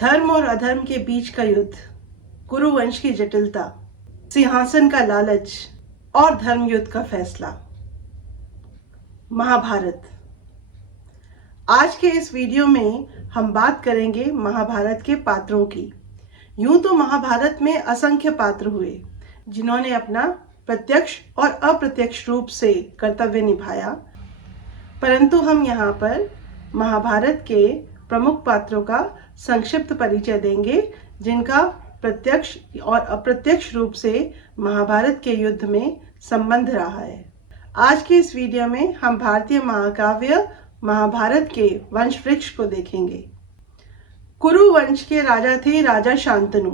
धर्म और अधर्म के बीच का युद्ध, कुरुवंश की जटिलता, सिंहासन का लालच और धर्म युद्ध का फैसला। महाभारत। आज के इस वीडियो में हम बात करेंगे महाभारत के पात्रों की। यूं तो महाभारत में असंख्य पात्र हुए जिन्होंने अपना प्रत्यक्ष और अप्रत्यक्ष रूप से कर्तव्य निभाया, परंतु हम यहाँ पर महाभारत के प्रमुख पात्रों का संक्षिप्त परिचय देंगे जिनका प्रत्यक्ष और अप्रत्यक्ष रूप से महाभारत के युद्ध में संबंध रहा है। आज के इस वीडियो में हम भारतीय महाकाव्य महाभारत के वंश वृक्ष को देखेंगे। कुरु वंश के राजा थे राजा शांतनु।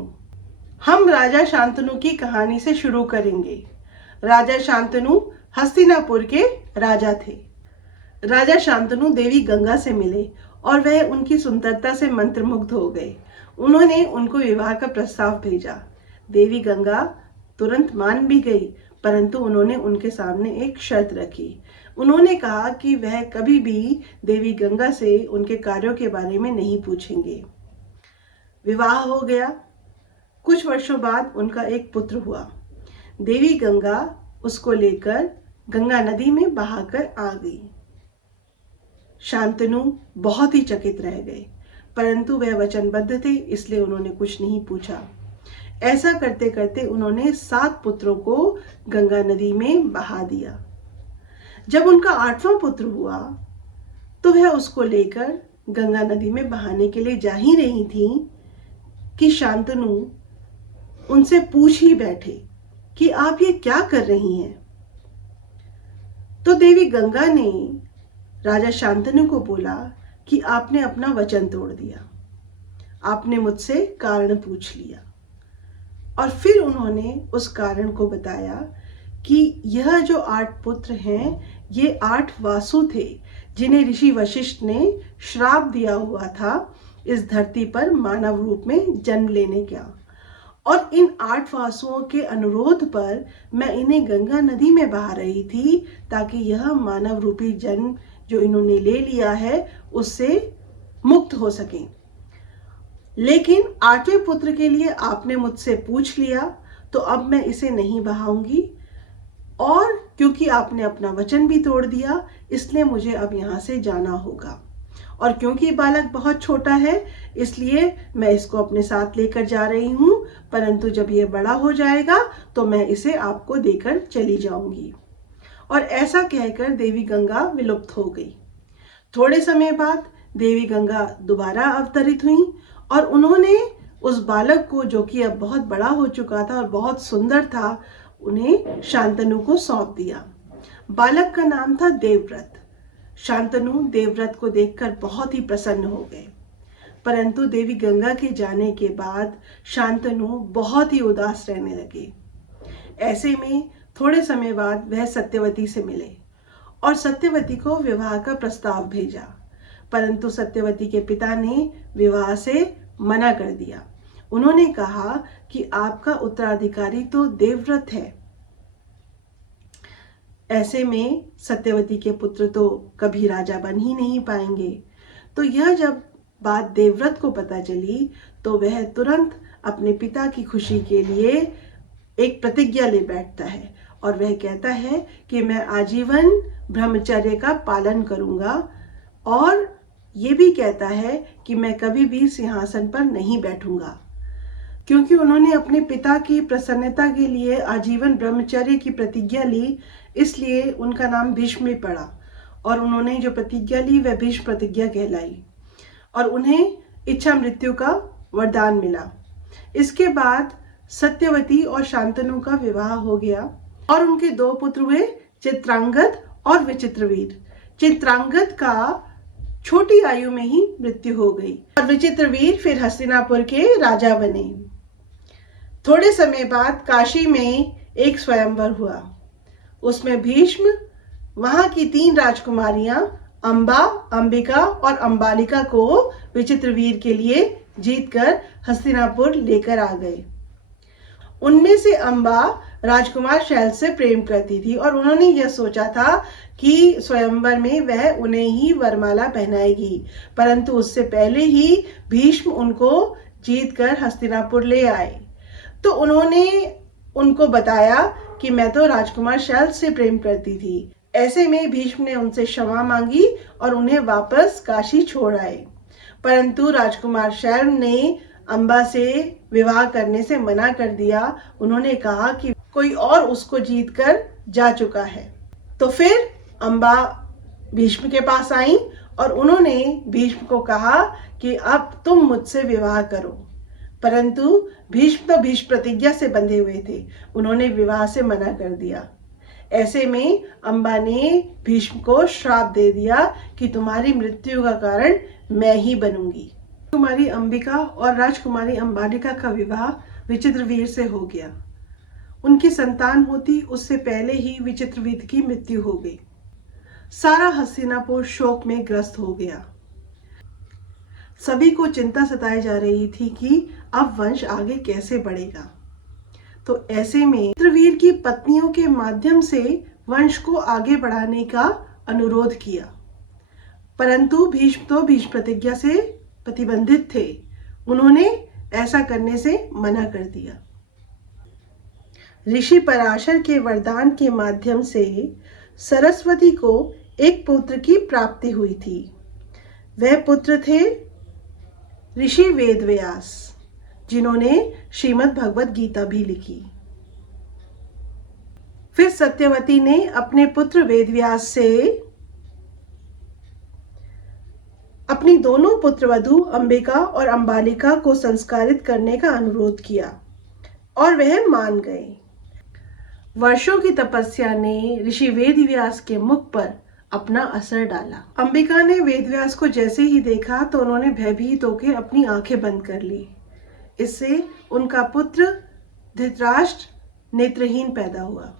हम राजा शांतनु की कहानी से शुरू करेंगे। राजा शांतनु हस्तिनापुर के राजा थे। राजा शांतनु देवी गंगा से मिले और वह उनकी सुंदरता से मंत्रमुग्ध हो गए। उन्होंने उनको विवाह का प्रस्ताव भेजा। देवी गंगा तुरंत मान भी गई, परंतु उन्होंने उनके सामने एक शर्त रखी। उन्होंने कहा कि वह कभी भी देवी गंगा से उनके कार्यों के बारे में नहीं पूछेंगे। विवाह हो गया। कुछ वर्षों बाद उनका एक पुत्र हुआ। देवी गंगा उसको लेकर गंगा नदी में बहाकर आ गई। शांतनु बहुत ही चकित रह गए, परंतु वह वचनबद्ध थे, इसलिए उन्होंने कुछ नहीं पूछा। ऐसा करते करते उन्होंने 7 पुत्रों को गंगा नदी में बहा दिया। जब उनका 8वां पुत्र हुआ तो वह उसको लेकर गंगा नदी में बहाने के लिए जा ही रही थी कि शांतनु उनसे पूछ ही बैठे कि आप ये क्या कर रही हैं। तो देवी गंगा ने राजा शांतनु को बोला कि आपने अपना वचन तोड़ दिया, आपने मुझसे कारण पूछ लिया। और फिर उन्होंने उस कारण को बताया कि यह जो 8 पुत्र हैं, ये 8 वासु थे जिन्हें ऋषि वशिष्ठ ने श्राप दिया हुआ था इस धरती पर मानव रूप में जन्म लेने का। और इन 8 वासुओं के अनुरोध पर मैं इन्हें गंगा नदी में बहा रही थी ताकि यह मानव रूपी जन्म जो इन्होंने ले लिया है उससे मुक्त हो सके। लेकिन 8वें पुत्र के लिए आपने मुझसे पूछ लिया, तो अब मैं इसे नहीं बहाऊंगी। और क्योंकि आपने अपना वचन भी तोड़ दिया, इसलिए मुझे अब यहाँ से जाना होगा। और क्योंकि बालक बहुत छोटा है, इसलिए मैं इसको अपने साथ लेकर जा रही हूँ, परंतु जब ये बड़ा हो जाएगा तो मैं इसे आपको देकर चली जाऊंगी। और ऐसा कहकर देवी गंगा विलुप्त हो गई। थोड़े समय बाद देवी गंगा दोबारा अवतरित हुई और उन्होंने उस बालक को, जो कि अब बहुत बड़ा हो चुका था और बहुत सुंदर था, उन्हें शांतनु को सौंप दिया। बालक का नाम था देवव्रत। शांतनु देवव्रत को देखकर बहुत ही प्रसन्न हो गए, परंतु देवी गंगा के जाने के बाद शांतनु बहुत ही उदास रहने लगे। ऐसे में थोड़े समय बाद वह सत्यवती से मिले और सत्यवती को विवाह का प्रस्ताव भेजा, परंतु सत्यवती के पिता ने विवाह से मना कर दिया। उन्होंने कहा कि आपका उत्तराधिकारी तो देवव्रत है। ऐसे में सत्यवती के पुत्र तो कभी राजा बन ही नहीं पाएंगे। तो यह जब बात देवव्रत को पता चली तो वह तुरंत अपने पिता की खुशी के लिए एक प्रतिज्ञा ले बैठता है और वह कहता है कि मैं आजीवन ब्रह्मचर्य का पालन करूंगा, और ये भी कहता है कि मैं कभी भी सिंहासन पर नहीं बैठूंगा। क्योंकि उन्होंने अपने पिता की प्रसन्नता के लिए आजीवन ब्रह्मचर्य की प्रतिज्ञा ली, इसलिए उनका नाम भीष्म पड़ा और उन्होंने जो प्रतिज्ञा ली वह भीष्म प्रतिज्ञा कहलाई और उन्हें इच्छा मृत्यु का वरदान मिला। इसके बाद सत्यवती और शांतनु का विवाह हो गया और उनके 2 पुत्र हुए, चित्रांगद और विचित्रवीर। चित्रांगद का छोटी आयु में ही मृत्यु हो गई और विचित्रवीर फिर हस्तिनापुर के राजा बने। थोड़े समय बाद काशी में एक स्वयंवर हुआ। उसमें भीष्म वहां की 3 राजकुमारियां अंबा, अंबिका और अंबालिका को विचित्रवीर के लिए जीतकर हस्तिनापुर लेकर आ गए। उनमें से अंबा राजकुमार शैल से प्रेम करती थी और उन्होंने यह सोचा था कि स्वयंवर में वह उन्हें ही वरमाला पहनाएगी, परंतु उससे पहले ही भीष्म उनको जीतकर हस्तिनापुर ले आए। तो उन्होंने उनको बताया कि मैं तो राजकुमार शैल से प्रेम करती थी। ऐसे में भीष्म ने उनसे क्षमा मांगी और उन्हें वापस काशी छोड़ आए, परंतु राजकुमार शैल ने अम्बा से विवाह करने से मना कर दिया। उन्होंने कहा कि कोई और उसको जीत कर जा चुका है। तो फिर अम्बा भीष्म के पास आई और उन्होंने भीष्म को कहा कि अब तुम मुझसे विवाह करो, परंतु भीष्म तो भीष्म प्रतिज्ञा से बंधे हुए थे, उन्होंने विवाह से मना कर दिया। ऐसे में अम्बा ने भीष्म को श्राप दे दिया कि तुम्हारी मृत्यु का कारण मैं ही बनूंगी। कुमारी अंबिका और राजकुमारी अंबालिका का विवाह विचित्रवीर से हो गया। उनकी संतान होती उससे पहले ही विचित्रवीर की मृत्यु हो गई। सारा हस्तिनापुर शोक में ग्रस्त हो गया। सभी को चिंता सताई जा रही थी कि अब वंश आगे कैसे बढ़ेगा। तो ऐसे में विचित्रवीर की पत्नियों के माध्यम से वंश को आगे बढ़ाने का अनुरोध किया, परंतु भीष्म तो भीष्म प्रतिज्ञा से प्रतिबंधित थे, उन्होंने ऐसा करने से मना कर दिया। ऋषि पराशर के वरदान के माध्यम से सरस्वती को एक पुत्र की प्राप्ति हुई थी। वह पुत्र थे ऋषि वेदव्यास, जिन्होंने श्रीमद् भगवत गीता भी लिखी। फिर सत्यवती ने अपने पुत्र वेदव्यास से अपनी दोनों पुत्रवधू अंबिका और अंबालिका को संस्कारित करने का अनुरोध किया और वह मान गए। वर्षों की तपस्या ने ऋषि वेदव्यास के मुख पर अपना असर डाला। अंबिका ने वेदव्यास को जैसे ही देखा तो उन्होंने भयभीत होकर अपनी आंखें बंद कर ली। इससे उनका पुत्र धृतराष्ट्र नेत्रहीन पैदा हुआ।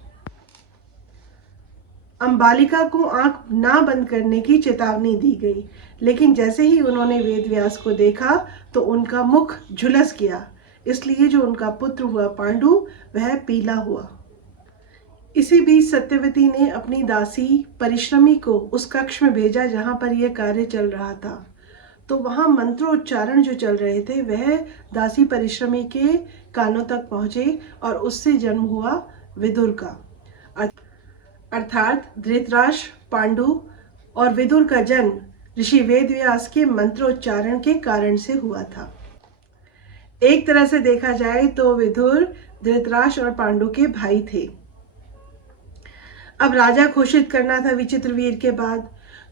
अंबालिका को आंख ना बंद करने की चेतावनी दी गई, लेकिन जैसे ही उन्होंने वेदव्यास को देखा तो उनका मुख झुलस गया। इसलिए जो उनका पुत्र हुआ पांडु वह पीला हुआ। इसी बीच सत्यवती ने अपनी दासी परिश्रमी को उस कक्ष में भेजा जहां पर यह कार्य चल रहा था। तो वहां मंत्रोच्चारण जो चल रहे थे वह दासी परिश्रमी के कानों तक पहुंचे और उससे जन्म हुआ विदुर का, अर्थात धृतराष्ट्र, पांडु और विदुर का जन्म ऋषि वेदव्यास के मंत्रोच्चारण के कारण से हुआ था। एक तरह से देखा जाए तो विदुर धृतराष्ट्र और पांडु के भाई थे। अब राजा घोषित करना था विचित्रवीर के बाद,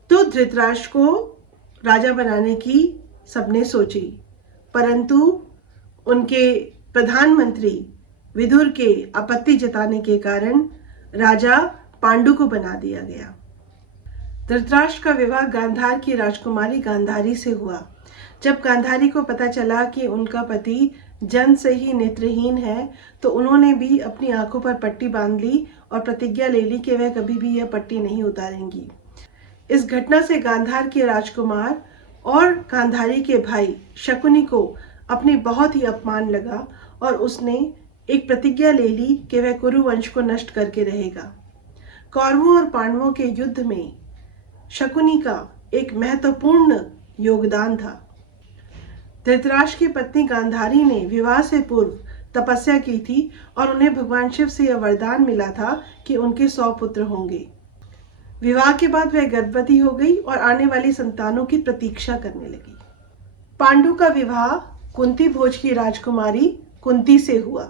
तो धृतराष्ट्र को राजा बनाने की सबने सोची, परंतु उनके प्रधानमंत्री विदुर के आपत्ति जताने के कारण राजा पांडु को बना दिया गया। धृतराष्ट्र का विवाह गांधार की राजकुमारी गांधारी से हुआ। जब गांधारी को पता चला कि उनका पति जन्म से ही नेत्रहीन है तो उन्होंने भी अपनी आंखों पर पट्टी बांध ली और प्रतिज्ञा ले ली कि वह कभी भी यह पट्टी नहीं उतारेंगी। इस घटना से गांधार के राजकुमार और गांधारी के भाई शकुनी को अपनी बहुत ही अपमान लगा और उसने एक प्रतिज्ञा ले ली कि वह कुरु वंश को नष्ट करके रहेगा। कौरवों और पांडवों के युद्ध में शकुनी का एक महत्वपूर्ण योगदान था। धृतराष्ट्र की पत्नी गांधारी ने विवाह से पूर्व तपस्या की थी और उन्हें भगवान शिव से यह वरदान मिला था कि उनके 100 पुत्र होंगे। विवाह के बाद वह गर्भवती हो गई और आने वाली संतानों की प्रतीक्षा करने लगी। पांडु का विवाह कुंती भोज की राजकुमारी कुंती से हुआ।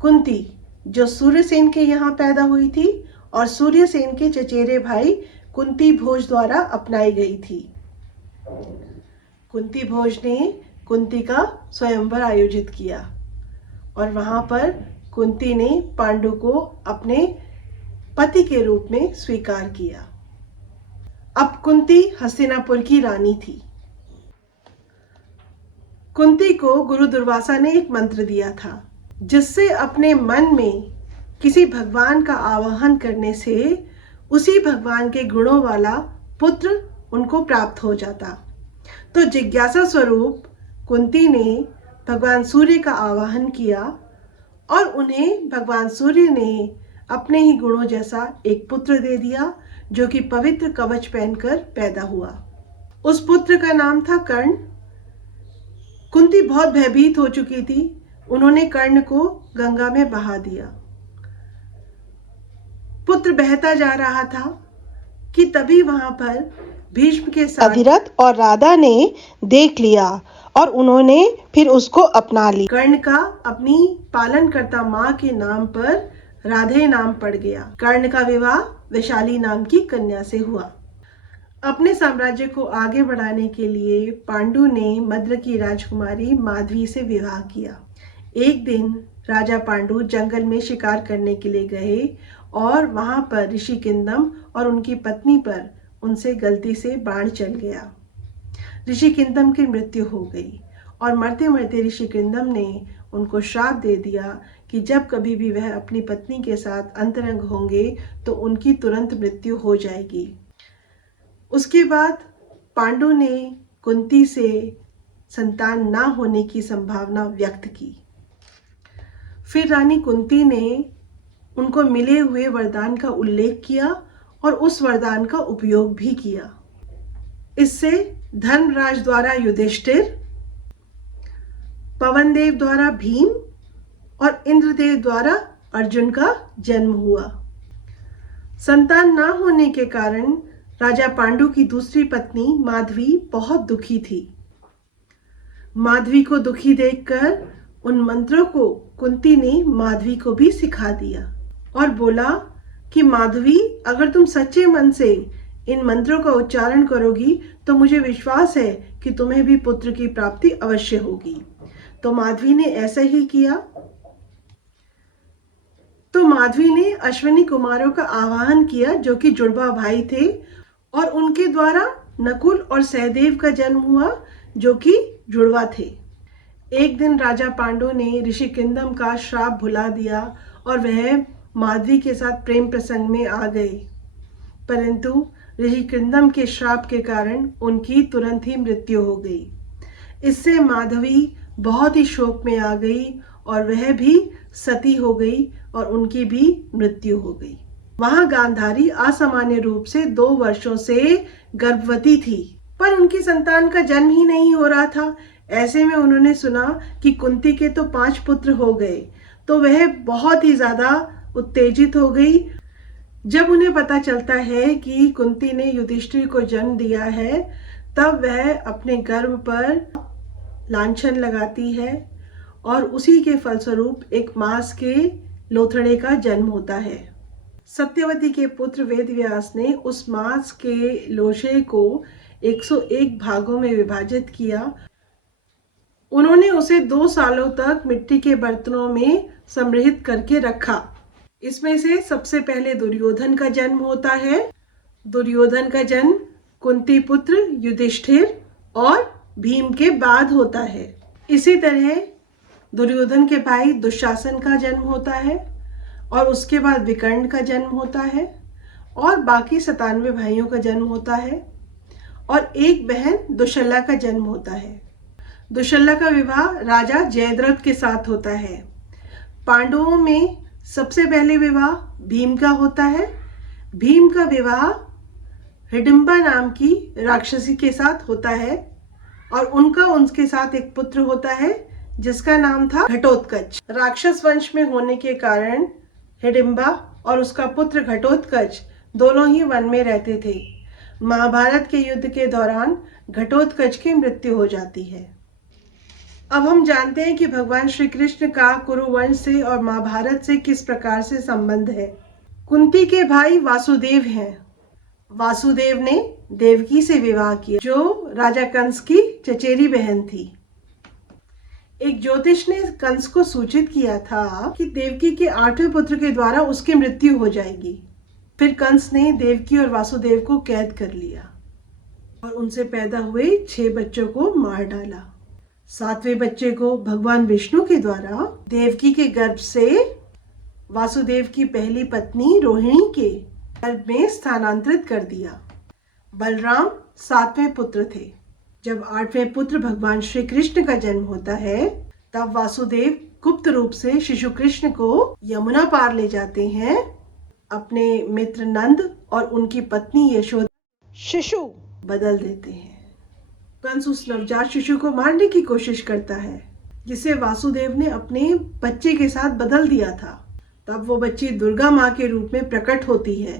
कुंती जो सूर्यसेन के यहाँ पैदा हुई थी और सूर्यसेन के चचेरे भाई कुंती भोज द्वारा अपनाई गई थी। कुंती भोज ने कुंती का स्वयंवर आयोजित किया और वहां पर कुंती ने पांडु को अपने पति के रूप में स्वीकार किया। अब कुंती हस्तिनापुर की रानी थी। कुंती को गुरु दुर्वासा ने एक मंत्र दिया था जिससे अपने मन में किसी भगवान का आवाहन करने से उसी भगवान के गुणों वाला पुत्र उनको प्राप्त हो जाता। तो जिज्ञासा स्वरूप कुंती ने भगवान सूर्य का आवाहन किया और उन्हें भगवान सूर्य ने अपने ही गुणों जैसा एक पुत्र दे दिया जो कि पवित्र कवच पहनकर पैदा हुआ। उस पुत्र का नाम था कर्ण। कुंती बहुत भयभीत हो चुकी थी। उन्होंने कर्ण को गंगा में बहा दिया। पुत्र बहता जा रहा था कि तभी वहां पर भीष्म के साथ अधिरथ और राधा ने देख लिया और उन्होंने फिर उसको अपना लिया। कर्ण का अपनी पालनकर्ता माँ के नाम पर राधे नाम पड़ गया। कर्ण का विवाह वैशाली नाम की कन्या से हुआ। अपने साम्राज्य को आगे बढ़ाने के लिए पांडु ने मद्र की राजकुमारी माधवी से विवाह किया। एक दिन राजा पांडु जंगल में शिकार करने के लिए गए और वहां पर ऋषि किंदम और उनकी पत्नी पर उनसे गलती से बाण चल गया। ऋषि किंदम की मृत्यु हो गई और मरते मरते ऋषि किंदम ने उनको श्राप दे दिया कि जब कभी भी वह अपनी पत्नी के साथ अंतरंग होंगे तो उनकी तुरंत मृत्यु हो जाएगी। उसके बाद पांडु ने कुंती से संतान ना होने की संभावना व्यक्त की। फिर रानी कुंती ने उनको मिले हुए वरदान का उल्लेख किया और उस वरदान का उपयोग भी किया। इससे धर्मराज द्वारा युधिष्ठिर, पवनदेव द्वारा भीम और इंद्रदेव द्वारा अर्जुन का जन्म हुआ। संतान ना होने के कारण राजा पांडु की दूसरी पत्नी माधवी बहुत दुखी थी। माधवी को दुखी देखकर उन मंत्रों को कुंती ने माधवी को भी सिखा दिया और बोला कि माधवी, अगर तुम सच्चे मन से इन मंत्रों का उच्चारण करोगी तो मुझे विश्वास है कि तुम्हें भी पुत्र की प्राप्ति अवश्य होगी। तो माधवी ने ऐसा ही किया। तो माधवी ने अश्विनी कुमारों का आवाहन किया जो कि जुड़वा भाई थे और उनके द्वारा नकुल और सहदेव का जन्म हुआ जो कि जुड़वा थे। एक दिन राजा पांडु ने ऋषि किंदम का श्राप भुला दिया और वह माधवी के साथ प्रेम प्रसंग में आ गए, परंतु ऋषि किंदम के श्राप के कारण उनकी तुरंत ही मृत्यु हो गई। इससे माधवी बहुत ही शोक में आ गई और वह भी सती हो गई और उनकी भी मृत्यु हो गई। वहां गांधारी असामान्य रूप से 2 वर्षों से गर्भवती थी, पर उनकी संतान का जन्म ही नहीं हो रहा था। ऐसे में उन्होंने सुना कि कुंती के तो 5 पुत्र हो गए, तो वह बहुत ही ज्यादा उत्तेजित हो गई। जब उन्हें पता चलता है कि कुंती ने युधिष्ठिर को जन्म दिया है, तब वह अपने गर्भ पर लांछन लगाती है और उसी के फलस्वरूप एक मांस के लोथड़े का जन्म होता है। सत्यवती के पुत्र वेदव्यास ने उस मांस के लोशे को 101 भागों में विभाजित किया। उन्होंने उसे 2 सालों तक मिट्टी के बर्तनों में संग्रहित करके रखा। इसमें से सबसे पहले दुर्योधन का जन्म होता है। दुर्योधन का जन्म कुंती पुत्र युधिष्ठिर और भीम के बाद होता है। इसी तरह दुर्योधन के भाई दुशासन का जन्म होता है और उसके बाद विकर्ण का जन्म होता है और बाकी 97 भाइयों का जन्म होता है और एक बहन दुशल्ला का जन्म होता है। दुशल्ला का विवाह राजा जयद्रथ के साथ होता है। पांडवों में सबसे पहले विवाह भीम का होता है। भीम का विवाह हिडिंबा नाम की राक्षसी के साथ होता है और उनके साथ एक पुत्र होता है जिसका नाम था घटोत्कच। राक्षस वंश में होने के कारण हिडिंबा और उसका पुत्र घटोत्कच दोनों ही वन में रहते थे। महाभारत के युद्ध के दौरान घटोत्कच की मृत्यु हो जाती है। अब हम जानते हैं कि भगवान श्री कृष्ण का कुरुवंश से और महाभारत से किस प्रकार से संबंध है। कुंती के भाई वासुदेव हैं। वासुदेव ने देवकी से विवाह किया जो राजा कंस की चचेरी बहन थी। एक ज्योतिष ने कंस को सूचित किया था कि देवकी के 8वें पुत्र के द्वारा उसकी मृत्यु हो जाएगी। फिर कंस ने देवकी और वासुदेव को कैद कर लिया और उनसे पैदा हुए 6 बच्चों को मार डाला। 7वें बच्चे को भगवान विष्णु के द्वारा देवकी के गर्भ से वासुदेव की पहली पत्नी रोहिणी के गर्भ में स्थानांतरित कर दिया। बलराम 7वें पुत्र थे। जब 8वें पुत्र भगवान श्री कृष्ण का जन्म होता है, तब वासुदेव गुप्त रूप से शिशु कृष्ण को यमुना पार ले जाते हैं। अपने मित्र नंद और उनकी पत्नी यशोदा शिशु बदल देते हैं। कंस उस नवजात शिशु को मारने की कोशिश करता है, जिसे वासुदेव ने अपने बच्चे के साथ बदल दिया था। तब वो बच्ची दुर्गा माँ के रूप में प्रकट होती है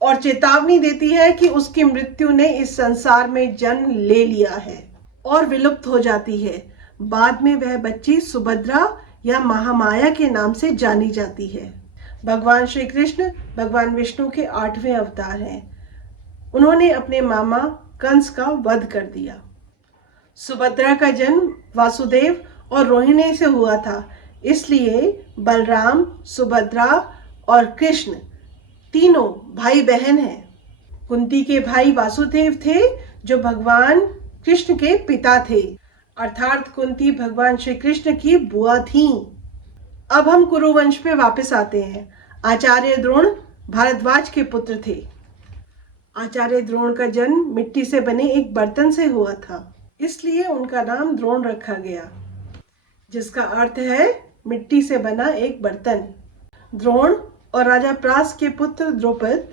और चेतावनी देती है कि उसकी मृत्यु ने इस संसार में जन्म ले लिया है और विलुप्त हो जाती है। बाद में वह बच्ची सुभद्रा या महामाया के नाम से जानी जाती है। भगवान श्री कृष्ण भगवान विष्णु के 8वें अवतार हैं। उन्होंने अपने मामा कंस का वध कर दिया। सुभद्रा का जन्म वासुदेव और रोहिणी से हुआ था, इसलिए बलराम, सुभद्रा और कृष्ण तीनों भाई बहन हैं। कुंती के भाई वासुदेव थे, जो भगवान कृष्ण के पिता थे, अर्थात कुंती भगवान श्री कृष्ण की बुआ थीं। अब हम कुरुवंश पे वापस आते हैं। आचार्य द्रोण भारद्वाज के पुत्र थे। आचार्य द्रोण का जन्म मिट्टी से बने एक बर्तन से हुआ था, इसलिए उनका नाम द्रोण रखा गया, जिसका अर्थ है मिट्टी से बना एक बर्तन। द्रोण और राजा प्रास के पुत्र द्रुपद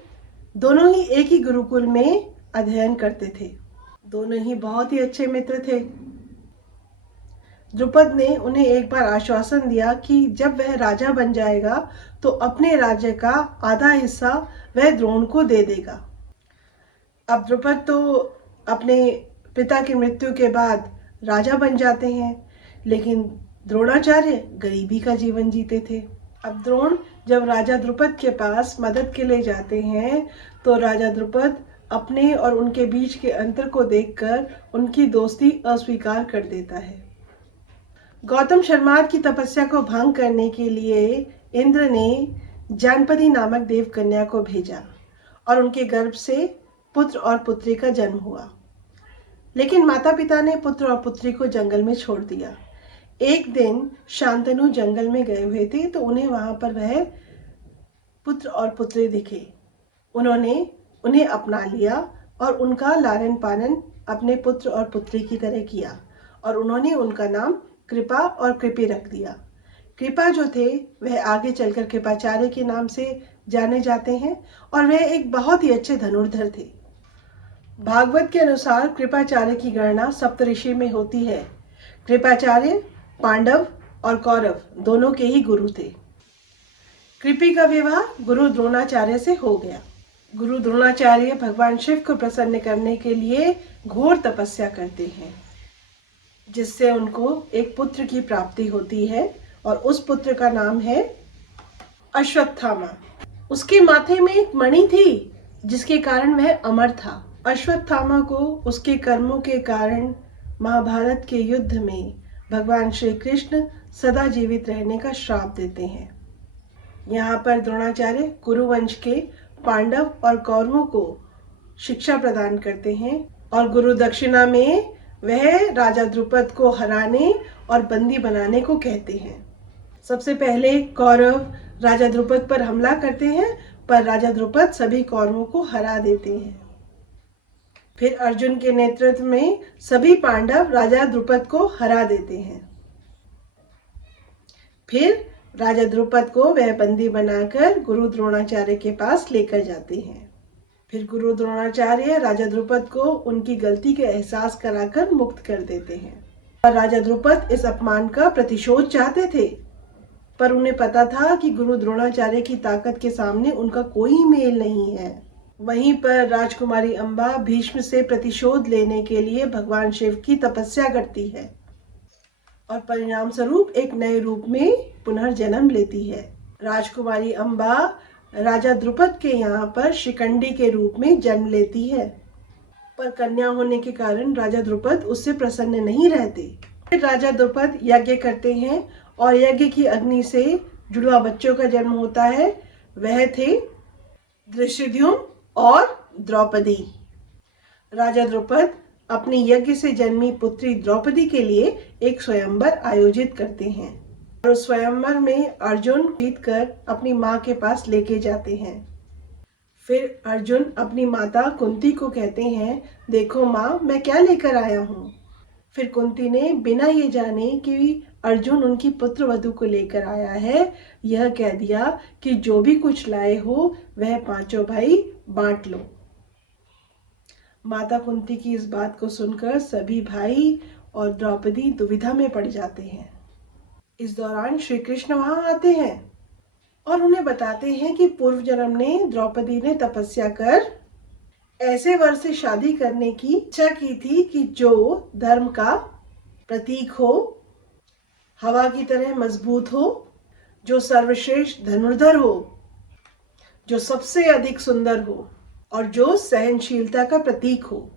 दोनों ही एक ही गुरुकुल में अध्ययन करते थे। दोनों ही बहुत ही अच्छे मित्र थे। द्रुपद ने उन्हें एक बार आश्वासन दिया कि जब वह राजा बन जाएगा तो अपने राज्य का आधा हिस्सा वह द्रोण को दे देगा। अब द्रुपद तो अपने पिता की मृत्यु के बाद राजा बन जाते हैं, लेकिन द्रोणाचार्य गरीबी का जीवन जीते थे। अब द्रोण जब राजा द्रुपद के पास मदद के लिए जाते हैं तो राजा द्रुपद अपने और उनके बीच के अंतर को देखकर उनकी दोस्ती अस्वीकार कर देता है। गौतम शर्मार की तपस्या को भंग करने के लिए इंद्र ने जानपदी नामक देवकन्या को भेजा और उनके गर्भ से पुत्र और पुत्री का जन्म हुआ। लेकिन माता पिता ने पुत्र और पुत्री को जंगल में छोड़ दिया। एक दिन शांतनु जंगल में गए हुए थे तो उन्हें वहां पर वह पुत्र और पुत्री दिखे। उन्होंने उन्हें अपना लिया और उनका लालन पालन अपने पुत्र और पुत्री की तरह किया और उन्होंने उनका नाम कृपा और कृपी रख दिया। कृपा जो थे वह आगे चलकर कृपाचार्य के नाम से जाने जाते हैं और वह एक बहुत ही अच्छे धनुर्धर थे। भागवत के अनुसार कृपाचार्य की गणना सप्तऋषि में होती है। कृपाचार्य पांडव और कौरव दोनों के ही गुरु थे। कृपी का विवाह गुरु द्रोणाचार्य से हो गया। गुरु द्रोणाचार्य भगवान शिव को प्रसन्न करने के लिए घोर तपस्या करते हैं, जिससे उनको एक पुत्र की प्राप्ति होती है और उस पुत्र का नाम है अश्वत्थामा। उसके माथे में एक मणि थी जिसके कारण वह अमर था। अश्वत्थामा को उसके कर्मों के कारण महाभारत के युद्ध में भगवान श्री कृष्ण सदा जीवित रहने का श्राप देते हैं। यहाँ पर द्रोणाचार्य कुरुवंश के पांडव और कौरवों को शिक्षा प्रदान करते हैं और गुरु दक्षिणा में वह राजा द्रुपद को हराने और बंदी बनाने को कहते हैं। सबसे पहले कौरव राजा द्रुपद पर हमला करते हैं, पर राजा द्रुपद सभी कौरवों को हरा देते हैं। फिर अर्जुन के नेतृत्व में सभी पांडव राजा द्रुपद को हरा देते हैं। फिर राजा द्रुपद को वह बंदी बनाकर गुरु द्रोणाचार्य के पास लेकर जाते हैं। फिर गुरु द्रोणाचार्य राजा द्रुपद को उनकी गलती का एहसास कराकर मुक्त कर देते हैं। और राजा द्रुपद इस अपमान का प्रतिशोध चाहते थे, पर उन्हें पता था कि गुरु द्रोणाचार्य की ताकत के सामने उनका कोई मेल नहीं है। वहीं पर राजकुमारी अंबा भीष्म से प्रतिशोध लेने के लिए भगवान शिव की तपस्या करती है और परिणाम स्वरूप एक नए रूप में पुनर्जन्म लेती है। राजकुमारी अंबा राजा द्रुपद के यहाँ पर शिखंडी के रूप में जन्म लेती है, पर कन्या होने के कारण राजा द्रुपद उससे प्रसन्न नहीं रहते। फिर राजा द्रुपद यज्ञ करते हैं और यज्ञ की अग्नि से जुड़वा बच्चों का जन्म होता है। वह थे धृष्टद्युम्न और द्रौपदी। राजा द्रुपद अपनी यज्ञ से जन्मी पुत्री द्रौपदी के लिए एक स्वयंवर आयोजित करते हैं और उस स्वयंवर में अर्जुन जीतकर अपनी माँ के पास लेके जाते हैं। फिर अर्जुन अपनी माता कुंती को कहते हैं, देखो माँ, मैं क्या लेकर आया हूँ। फिर कुंती ने बिना ये जाने कि अर्जुन उनकी पुत्र वधू को लेकर आया है, यह कह दिया कि जो भी कुछ लाए हो वह पांचों भाई बांट लो। माता कुंती की इस बात को सुनकर सभी भाई और द्रौपदी दुविधा में पड़ जाते हैं। इस दौरान श्री कृष्ण वहां आते हैं और उन्हें बताते हैं कि पूर्व जन्म में द्रौपदी ने तपस्या कर ऐसे वर से शादी करने की इच्छा की थी कि जो धर्म का प्रतीक हो, हवा की तरह मजबूत हो, जो सर्वश्रेष्ठ धनुर्धर हो, जो सबसे अधिक सुंदर हो और जो सहनशीलता का प्रतीक हो।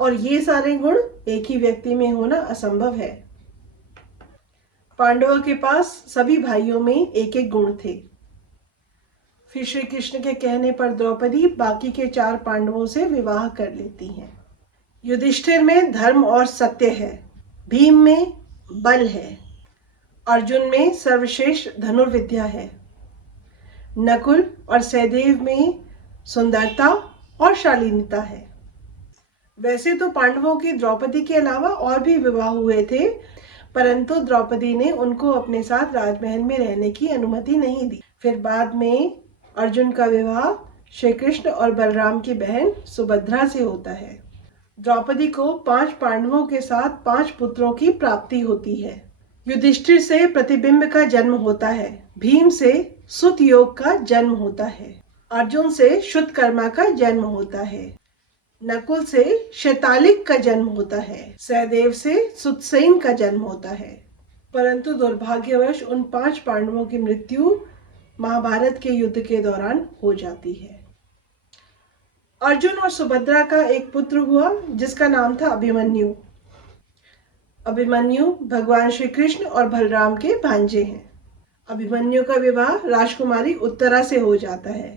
और ये सारे गुण एक ही व्यक्ति में होना असंभव है। पांडवों के पास सभी भाइयों में एक एक गुण थे। फिर श्री कृष्ण के कहने पर द्रौपदी बाकी के 4 पांडवों से विवाह कर लेती हैं। युधिष्ठिर में धर्म और सत्य है, भीम में बल है, अर्जुन में सर्वश्रेष्ठ धनुर्विद्या है, नकुल और सहदेव में सुंदरता और शालीनता है। वैसे तो पांडवों की द्रौपदी के अलावा और भी विवाह हुए थे, परंतु द्रौपदी ने उनको अपने साथ राजमहल में रहने की अनुमति नहीं दी। फिर बाद में अर्जुन का विवाह श्री कृष्ण और बलराम की बहन सुभद्रा से होता है। द्रौपदी को 5 पांडवों के साथ 5 पुत्रों की प्राप्ति होती है। युधिष्ठिर से प्रतिबिंब का जन्म होता है, भीम से सुत योग का जन्म होता है, अर्जुन से शुतकर्मा का जन्म होता है, नकुल से शैतालिक का जन्म होता है, सहदेव से सुतसेन का जन्म होता है। परंतु दुर्भाग्यवश उन 5 पांडवों की मृत्यु महाभारत के युद्ध के दौरान हो जाती है। अर्जुन और सुभद्रा का एक पुत्र हुआ जिसका नाम था अभिमन्यु। अभिमन्यु भगवान श्री कृष्ण और बलराम के भांजे हैं। अभिमन्यु का विवाह राजकुमारी उत्तरा से हो जाता है।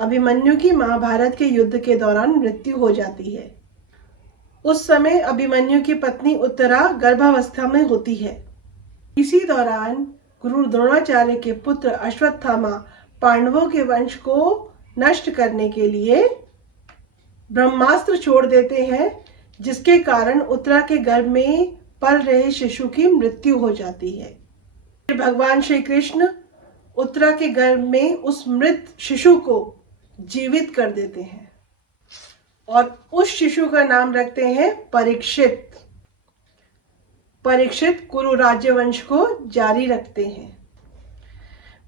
अभिमन्यु की महाभारत के युद्ध के दौरान मृत्यु हो जाती है। उस समय अभिमन्यु की पत्नी उत्तरा गर्भावस्था में होती है। इसी दौरान गुरु द्रोणाचार्य के पुत्र अश्वत्थामा पांडवों के वंश को नष्ट करने के लिए ब्रह्मास्त्र छोड़ देते हैं, जिसके कारण उत्तरा के गर्भ में पल रहे शिशु की मृत्यु हो जाती है। फिर भगवान श्री कृष्ण उत्तरा के गर्भ में उस मृत शिशु को जीवित कर देते हैं और उस शिशु का नाम रखते हैं परीक्षित। परीक्षित कुरु राज्य वंश को जारी रखते हैं।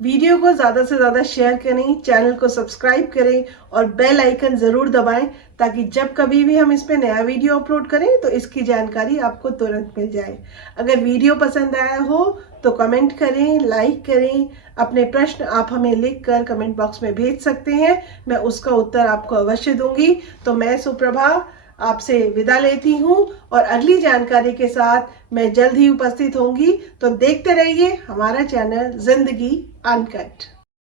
वीडियो को ज़्यादा से ज़्यादा शेयर करें, चैनल को सब्सक्राइब करें और बेल आइकन ज़रूर दबाएं ताकि जब कभी भी हम इस पे नया वीडियो अपलोड करें तो इसकी जानकारी आपको तुरंत मिल जाए। अगर वीडियो पसंद आया हो तो कमेंट करें, लाइक करें। अपने प्रश्न आप हमें लिख कर कमेंट बॉक्स में भेज सकते हैं, मैं उसका उत्तर आपको अवश्य दूंगी। तो मैं सुप्रभा आपसे विदा लेती हूँ और अगली जानकारी के साथ मैं जल्द ही उपस्थित होंगी। तो देखते रहिए हमारा चैनल जिंदगी अनकट।